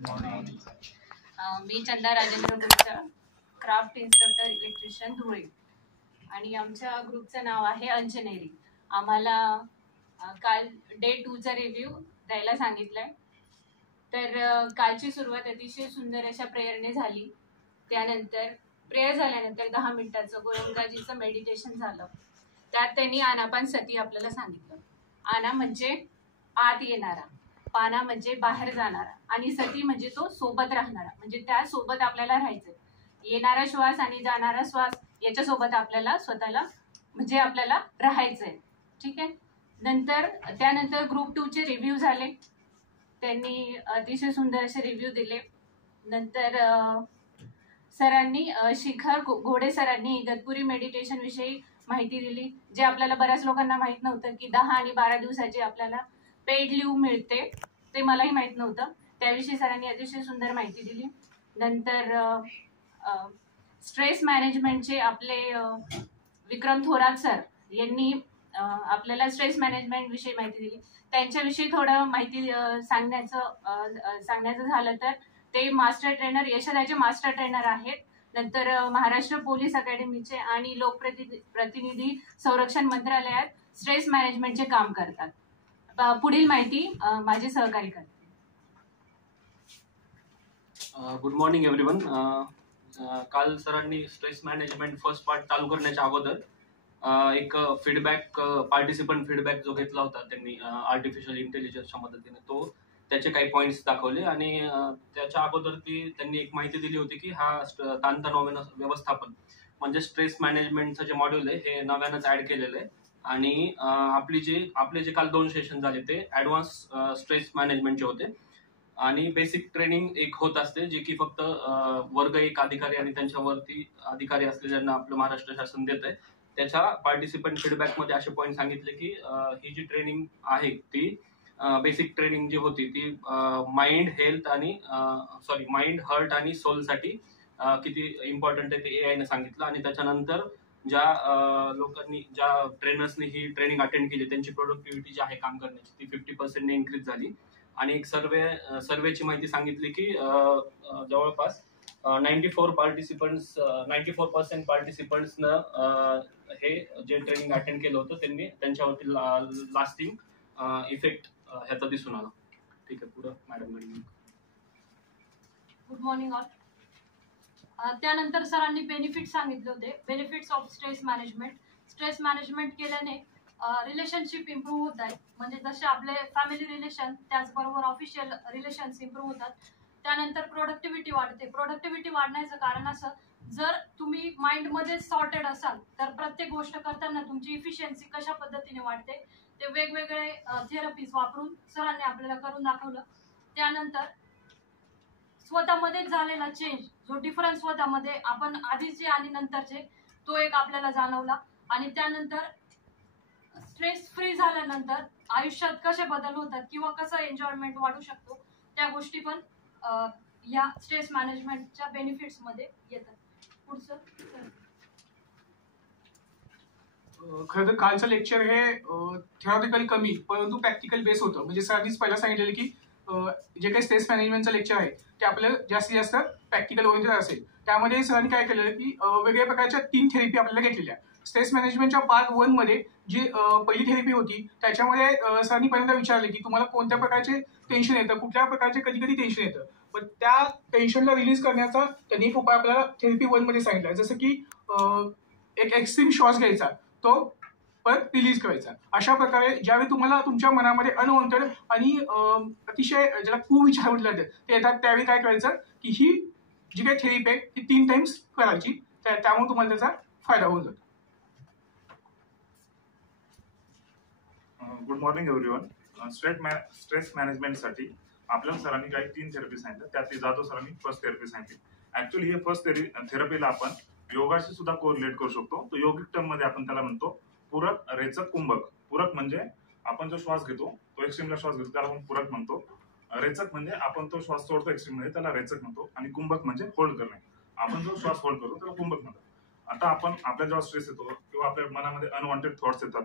मी Chanda Rajendra Gupta, craft instructor electrician Dhule आणि आमच्या ग्रुपचं नाव आहे अंजनेरी. आम्हाला काल डे 2चा रिव्ह्यू द्यायला सांगितलंय. तर कालची सुरुवात अतिशय सुंदर अशा प्रेयरने झाली. त्यानंतर प्रेयर झाल्यानंतर 10 मिनिटाचं गोलंदाजीचं मेडिटेशन झालं. त्यात त्यांनी आनापानसती आपल्याला सांगितलं. आना म्हणजे आत येणारा, पाना म्हणजे बाहेर जाणारा आणि सती म्हणजे तो सोबत राहणारा, म्हणजे त्या सोबत आपल्याला राहायचं. येणारा श्वास आणि जाणारा श्वास याच्यासोबत आपल्याला स्वतःला म्हणजे आपल्याला राहायचंय. ठीक आहे. त्यानंतर ग्रुप 2चे रिव्ह्यू झाले. त्यांनी अतिशय सुंदर असे रिव्ह्यू दिले. नंतर सरांनी शिखर घोडे सरांनी इगतपुरी मेडिटेशन विषयी माहिती दिली, जे आपल्याला बऱ्याच लोकांना माहित नव्हतं की 10 आणि 12 दिवसाची आपल्याला पेड लीव मिळते. ते मलाही माहित नव्हतं. त्याविषयी सरांनी अतिशय सुंदर माहिती दिली. नंतर स्ट्रेस मॅनेजमेंटचे आपले विक्रम थोरात सर यांनी आपल्याला स्ट्रेस मॅनेजमेंट विषयी माहिती दिली. त्यांच्याविषयी थोडं माहिती सांगण्याचं झालं तर ते मास्टर ट्रेनर, यशदाचे मास्टर ट्रेनर आहेत. नंतर महाराष्ट्र पोलीस अकॅडमीचे आणि लोकप्रतिनिधी संरक्षण मंत्रालयात स्ट्रेस मॅनेजमेंटचे काम करतात. पुढील माहिती माझे सहकारी करतात. Good morning everyone. काल सरांनी स्ट्रेस मॅनेजमेंट फर्स्ट पार्ट चालू करण्याच्या अगोदर एक फीडबॅक, पार्टिसिपंट फीडबॅक जो घेतला होता त्यांनी आर्टिफिशियल इंटेलिजन्सच्या मदतीने, तो त्याचे काही पॉईंट्स दाखवले आणि त्याच्या अगोदर त्यांनी एक माहिती दिली होती की हा ताणतणाव व्यवस्थापन म्हणजे स्ट्रेस मॅनेजमेंटचं जे मॉड्यूल आहे हे नव्यानंच ऍड केलेलं आहे. आणि आपले जे काल 2 सेशन झाले ते ऍडव्हान्स स्ट्रेस मॅनेजमेंटचे होते आणि बेसिक ट्रेनिंग एक होत असते, जे की फक्त वर्ग 1 अधिकारी आणि त्यांच्यावरती अधिकारी असलेल्यांना आपलं महाराष्ट्र शासन देत आहे. त्याच्या पार्टिसिपंट फीडबॅकमध्ये असे पॉईंट सांगितले की ही जी ट्रेनिंग आहे ती बेसिक ट्रेनिंग जी होती ती माइंड, हार्ट आणि सोलसाठी किती इम्पॉर्टंट आहे ते AI ने सांगितलं. आणि त्याच्यानंतर ज्या ट्रेनर्सनी ही ट्रेनिंग अटेंड केली त्यांची प्रोडक्टिव्हिटी जी आहे काम करण्याची ती 50% ने इन्क्रीज झाली. आणि एक सर्वेची माहिती सांगितली की जवळपास 94% पार्टिसिपंट्सनं हे जे ट्रेनिंग अटेंड केलं होतं त्यांनी त्यांच्यावरती लास्टिंग इफेक्ट ह्याचा दिसून आला. ठीक आहे, पुढं मॅडम. Good morning all. त्यानंतर सरांनी बेनिफिट सांगितले होते. Benefits of stress management. Stress management केल्याने रिलेशनशिप इम्प्रूव्ह होत आहेत, म्हणजे जसे आपले फॅमिली रिलेशन त्याचबरोबर ऑफिशियल रिलेशन्स इम्प्रूव्ह होतात. त्यानंतर प्रोडक्टिव्हिटी वाढते. प्रोडक्टिव्हिटी वाढण्याचं कारण असं, जर तुम्ही माइंडमध्ये सॉर्टेड असाल तर प्रत्येक गोष्ट करताना तुमची इफिशियन्सी कशा पद्धतीने वाढते ते वेगवेगळे थेरपीज वापरून सरांनी आपल्याला करून दाखवलं. त्यानंतर स्वतःमध्येच झालेला चेंज, जो डिफरन्स स्वतःमध्ये आपण आधीचे आणि नंतरचे, तो एक आपल्याला जाणवला. आणि त्यानंतर स्ट्रेस फ्री झाल्यानंतर आयुष्यात कसे बदल होतात किंवा कसं एन्जॉयमेंट वाढू शकतो त्या गोष्टी पण या स्ट्रेस मॅनेजमेंटच्या बेनिफिट्स मध्ये येतात. पुढचं खरं तर कालचं लेक्चर हे थेरॉटिकल कमी परंतु प्रॅक्टिकल बेस होतं. म्हणजे सरांनीच पहिला सांगितलेलं की जे काही स्ट्रेस मॅनेजमेंटचं लेक्चर आहे ते आपल्याला जास्तीत जास्त प्रॅक्टिकल ओरिएंटेड असेल. त्यामध्ये सरांनी काय केलेलं की वेगवेगळ्या प्रकारच्या 3 थेरपी आपल्याला घेतलेल्या. स्ट्रेस मॅनेजमेंटच्या पार्ट 1 मध्ये जी पहिली थेरपी होती त्याच्यामध्ये सरांनी पहिल्यांदा विचारले की तुम्हाला कोणत्या प्रकारचे टेन्शन येतं, कुठल्या प्रकारचे कधी कधी टेन्शन येतं. पण त्या टेन्शनला रिलीज करण्याचा त्यांनी एक उपाय आपल्याला थेरपी 1 मध्ये सांगितला. जसं की एक एक्स्ट्रीम श्वास घ्यायचा, तो परत रिलीज करायचा. अशा प्रकारे ज्यावेळी तुम्हाला तुमच्या मनामध्ये अनवॉन्टेड आणि अतिशय ज्याला कुविचार म्हटलं जातं ते येतात, त्यावेळी काय करायचं की ही जी काही थेरपी आहे ती 3 टाइम्स करायची. त्यामुळे तुम्हाला त्याचा फायदा होऊन जातो. Good morning everyone. स्ट्रेस मॅनेजमेंटसाठी आपल्याला सरांनी काही 3 थेरपी सांगितलं. त्यातली जाधव सरांनी फर्स्ट थेरपी सांगितली. ऍक्च्युअली हे फर्स्ट थेरपीला आपण योगाशी सुद्धा कोरिलेट करू शकतो. तो योगिक टर्म मध्ये आपण त्याला म्हणतो पूरक, रेचक, कुंभक. पूरक म्हणजे आपण जो श्वास घेतो तो एक्स्ट्रीमला श्वास घेतो त्याला आपण पूरक म्हणतो. रेचक म्हणजे आपण तो श्वास सोडतो एक्स्ट्रीम मध्ये त्याला रेचक म्हणतो. आणि कुंभक म्हणजे होल्ड करणे, आपण जो श्वास होल्ड करतो त्याला कुंभक म्हणतो. आता आपल्या जेव्हा स्ट्रेस येतो किंवा आपल्या मनामध्ये अनवॉन्टेड थॉट्स येतात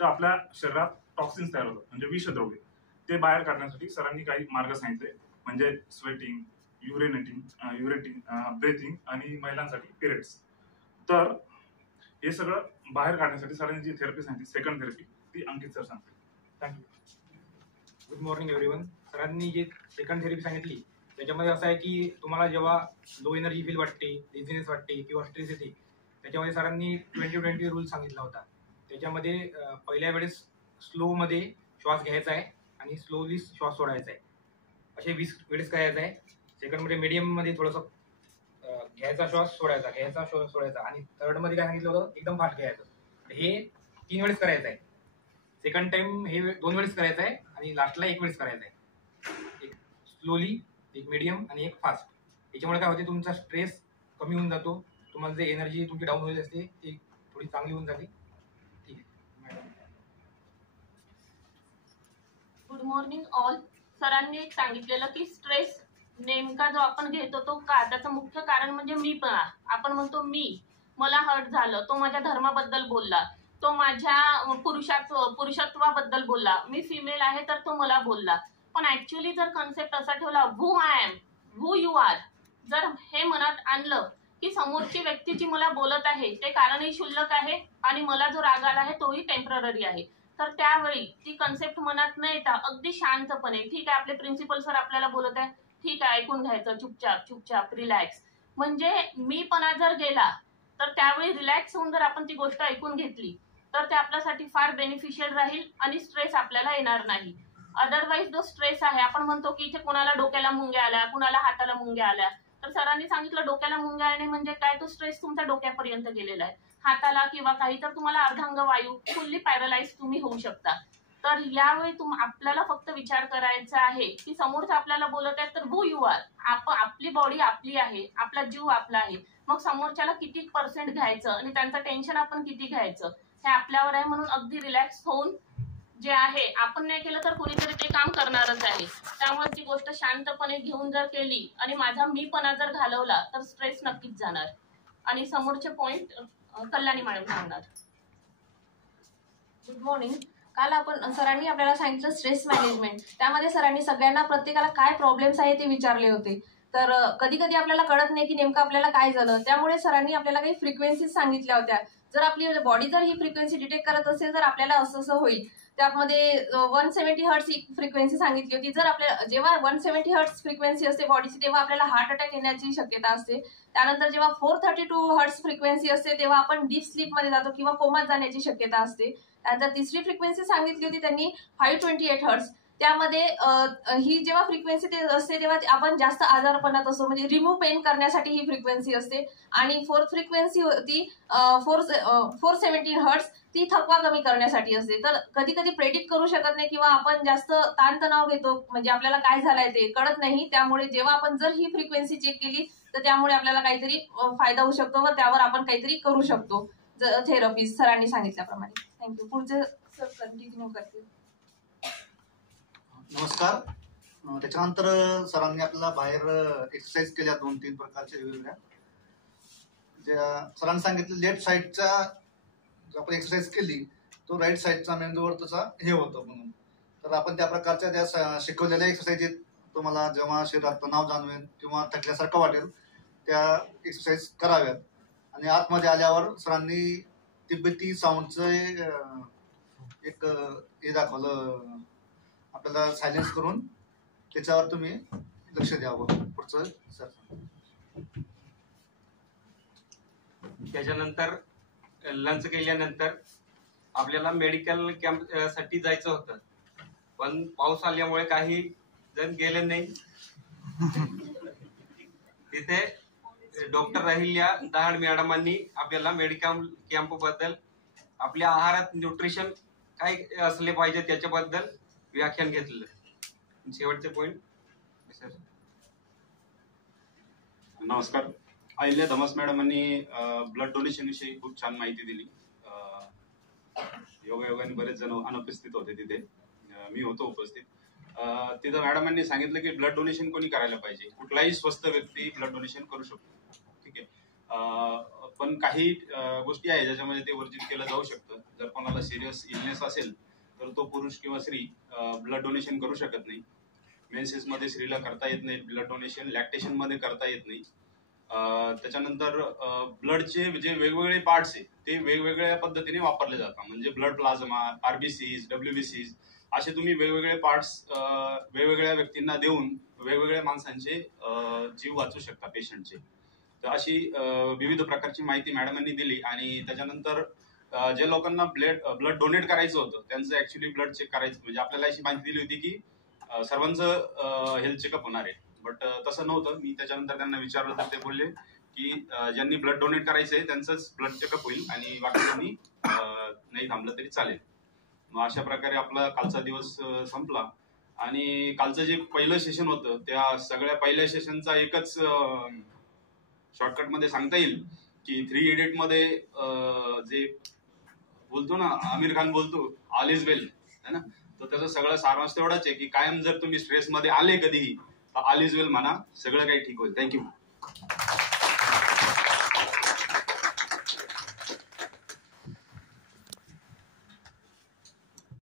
तर आपल्या शरीरात टॉक्सिन्स तयार होतात, म्हणजे विषद्रव्य. ते बाहेर काढण्यासाठी सरांनी काही मार्ग सांगितले. म्हणजे स्वेटिंग, युरेटिंग, ब्रेथिंग आणि महिलांसाठी पिरियड्स. तर हे सगळं बाहेर काढण्यासाठी सरांनी जी थेरपी सांगितली, सेकंड थेरपी, ती अंकित सर सांगतील. थँक्यू. Good morning everyone. सरांनी जी सेकंड थेरपी सांगितली त्याच्यामध्ये असं आहे की तुम्हाला जेव्हा लो एनर्जी फील वाटते, डिझिनेस वाटते किंवा स्ट्रेस येते, त्याच्यामध्ये सरांनी 20-20 रूल सांगितला होता. त्याच्यामध्ये पहिल्या वेळेस स्लोमध्ये श्वास घ्यायचा आहे आणि स्लोली श्वास सोडायचा आहे, असे 20 वेळेस करायचं आहे. सेकंडमध्ये मीडियममध्ये थोडंसं घ्यायचा श्वास सोडायचा, घ्यायचा श्वास सोडायचा, आणि थर्डमध्ये काय सांगितलं होतं, एकदम फास्ट घ्यायचं. हे 3 वेळेस करायचं आहे. सेकंड टाइम हे 2 वेळेस करायचं आहे आणि लास्टला 1 वेळेस करायचं आहे. एक स्लोली, एक मीडियम आणि एक फास्ट. याच्यामुळे काय होते, तुमचा स्ट्रेस कमी होऊन जातो, तुम्हाला जे एनर्जी तुमची डाऊन होईल असते ती थोडी चांगली होऊन जाते. ठीक आहे मॅडम. Good morning all. सरांनी एक सांगितलेलं की स्ट्रेस नेमका जो आपण घेतो तो का, त्याचं मुख्य कारण म्हणजे मीपणा. आपण म्हणतो मला हर्ट झालं, तो माझ्या धर्माबद्दल बोलला, तो माझ्या पुरुषत्वाबद्दल बोलला, मी फिमेल आहे तर तो मला बोलला. पण ऍक्च्युअली जर कन्सेप्ट असा ठेवला, who I am, who you are, जर हे मनात आणलं की समोरची व्यक्ती जी मला बोलत आहे ते कारणही क्षुल्लक आहे आणि मला जो राग आला आहे तोही टेम्पररी आहे, तर त्यावेळी ती कन्सेप्ट मनात न येता अगदी शांतपणे, ठीक आहे आपले प्रिन्सिपल सर आपल्याला बोलत आहे, ठीक आहे ऐकून घ्यायचं, चुपचाप रिलॅक्स. म्हणजे मीपणा जर गेला तर त्यावेळी रिलॅक्स होऊन जर आपण ती गोष्ट ऐकून घेतली तर ते आपल्यासाठी फार बेनिफिशियल राहील आणि स्ट्रेस आपल्याला येणार नाही. अदरवाईज जो स्ट्रेस आहे, आपण म्हणतो की इथे कुणाला डोक्याला मुंग्या आल्या, कुणाला हाताला मुंग्या आल्या, तर सरांनी सांगितलं डोक्याला मुंग्या आल्याने म्हणजे काय, तो स्ट्रेस तुमच्या डोक्यापर्यंत गेलेला आहे. हाताला किंवा काही तर तुम्हाला अर्धांग वायू, फुल्ली पॅरलाइज तुम्ही होऊ शकता. तर यावेळी आपल्याला फक्त विचार करायचा आहे की समोरचं आपल्याला बोलत आहे तर हू यू आर, आपली बॉडी आपली आहे, आपला जीव आपला आहे, मग समोरच्याला किती % घ्यायचं आणि त्यांचं टेन्शन आपण किती घ्यायचं हे आपल्यावर आहे. म्हणून अगदी रिलॅक्स होऊन जे आहे, आपण नाही केलं तर कोणीतरी ते काम करणारच आहे, त्यामुळे ती गोष्ट शांतपणे घेऊन जर केली आणि माझा मीपणा जर घालवला तर स्ट्रेस नक्कीच जाणार. आणि समोरचे पॉइंट कल्याणी मॅडम सांगणार. Good morning. काल आपण सरांनी आपल्याला सांगितलं स्ट्रेस मॅनेजमेंट. त्यामध्ये सरांनी सगळ्यांना प्रत्येकाला काय प्रॉब्लेम्स आहे ते विचारले होते. तर कधी कधी आपल्याला कळत नाही की नेमकं आपल्याला काय झालं, त्यामुळे सरांनी आपल्याला काही फ्रिक्वेन्सीज सांगितल्या होत्या. जर आपली बॉडी जर ही फ्रिक्वेन्सी डिटेक्ट करत असेल तर आपल्याला असं होईल. त्यामध्ये 170 हर्ट्स ही फ्रिक्वेन्सी सांगितली होती. जर आपल्याला जेव्हा 170 हर्ट्स फ्रिक्वेन्सी असते बॉडीची तेव्हा आपल्याला हार्ट अटॅक येण्याची शक्यता असते. त्यानंतर जेव्हा 432 हर्ट्स फ्रिक्वेन्सी असते तेव्हा आपण डीप स्लीपमध्ये जातो किंवा कोमात जाण्याची शक्यता असते. त्यानंतर तिसरी फ्रिक्वेन्सी सांगितली होती त्यांनी 528 हर्ट्स. त्यामध्ये ही जेव्हा फ्रिक्वेन्सी असते तेव्हा आपण जास्त आजारपणात असतो, म्हणजे रिमूव्ह पेन करण्यासाठी ही फ्रिक्वेन्सी असते. आणि फोर्थ फ्रिक्वेन्सी होती 470 हर्ट्स, ती थकवा कमी करण्यासाठी असते. तर कधी कधी प्रेडिक्ट करू शकत नाही किंवा आपण जास्त ताणतणाव घेतो, म्हणजे आपल्याला काय झालंय ते कळत नाही. त्यामुळे जेव्हा आपण जर ही फ्रिक्वेन्सी चेक केली तर त्यामुळे आपल्याला काहीतरी फायदा होऊ शकतो व त्यावर आपण काहीतरी करू शकतो थेरपी सरांनी सांगितल्याप्रमाणे. थँक्यू. पुढचे सर कंटिन्यू करतील. नमस्कार. त्याच्यानंतर सरांनी आपल्याला बाहेर एक्सरसाइज केल्या 2-3 प्रकारच्या वेगवेगळ्या. सरांनी सांगितलं लेफ्ट साईडचा आपण एक्सरसाइज केली तो राईट साईडचा मेंदूवर तसा हे होतं म्हणून. तर आपण त्या प्रकारच्या ज्या शिकवलेल्या एक्सरसाइज तुम्हाला जेव्हा शरीरात तणाव जाणवेल किंवा थकल्यासारखं वाटेल त्या एक्सरसाइज कराव्यात. आणि आतमध्ये आल्यावर सरांनी तिब्बती साऊंडचं एक हे दाखवलं, आपल्याला सायलेन्स करून त्याच्यावर तुम्ही लक्ष द्यावं. पुढचं सर. त्याच्यानंतर लंच केल्यानंतर आपल्याला मेडिकल कॅम्प साठी जायचं होतं, पण पाऊस आल्यामुळे काही जण गेले नाही. तिथे डॉक्टर राहिल्या दहाड मॅडमांनी आपल्याला मेडिकल कॅम्प बद्दल, आपल्या आहारात न्यूट्रिशन काय असले पाहिजे त्याच्याबद्दल व्याख्यान घेतलं. शेवटचे पॉइंट. नमस्कार. अहिल्या धमस मॅडमांनी ब्लड डोनेशन विषयी खूप छान माहिती दिली. योगायोगाने बरेच जण अनुपस्थित होते तिथे, मी होतो उपस्थित. तिथं मॅडमांनी सांगितलं की ब्लड डोनेशन कोणी करायला पाहिजे, कुठलाही स्वस्थ व्यक्ती ब्लड डोनेशन करू शकतो. ठीक आहे, पण काही गोष्टी आहे ज्याच्यामध्ये ते वर्जित केलं जाऊ शकतं. जर कोणाला सिरियस इलनेस असेल तर तो पुरुष किंवा स्त्री ब्लड डोनेशन करू शकत नाही. मेन्सेसमध्ये स्त्रीला करता येत नाही ब्लड डोनेशन, लॅक्टेशनमध्ये करता येत नाही. त्याच्यानंतर ब्लडचे जे वेगवेगळे पार्ट्स आहे ते वेगवेगळ्या पद्धतीने वापरले जातात. म्हणजे ब्लड प्लाझ्मा, आरबीसीज, डब्ल्यूबीसीज असे तुम्ही वेगवेगळे पार्ट्स वेगवेगळ्या व्यक्तींना देऊन वेगवेगळ्या माणसांचे जीव वाचू शकता पेशंटचे. तर अशी विविध प्रकारची माहिती मॅडमांनी दिली. आणि त्याच्यानंतर ज्या लोकांना ब्लड डोनेट करायचं होतं त्यांचं ऍक्च्युली ब्लड चेक करायचं, म्हणजे आपल्याला अशी माहिती दिली होती की सर्वांचं हेल्थ चेकअप होणार आहे, बट तसं नव्हतं. मी त्याच्यानंतर त्यांना विचारलं तर ते बोलले की ज्यांनी ब्लड डोनेट करायचंय त्यांचंच ब्लड चेकअप होईल आणि बाकीच्यांनी नाही थांबलं तरी चालेल. मग अशा प्रकारे आपला कालचा दिवस संपला. आणि कालचं जे पहिलं सेशन होतं त्या सगळ्या पहिल्या सेशनचा एकच शॉर्टकट मध्ये सांगता येईल की 3 इडियट मध्ये जे बोलतो ना आमिर खान बोलतो ऑल इज वेल है ना, तर त्याचं सगळं सारांश तेवढाच आहे की कायम जर तुम्ही स्ट्रेस मध्ये आले कधीही तर ऑल इज वेल म्हणा, सगळं काही ठीक होईल. थँक्यू.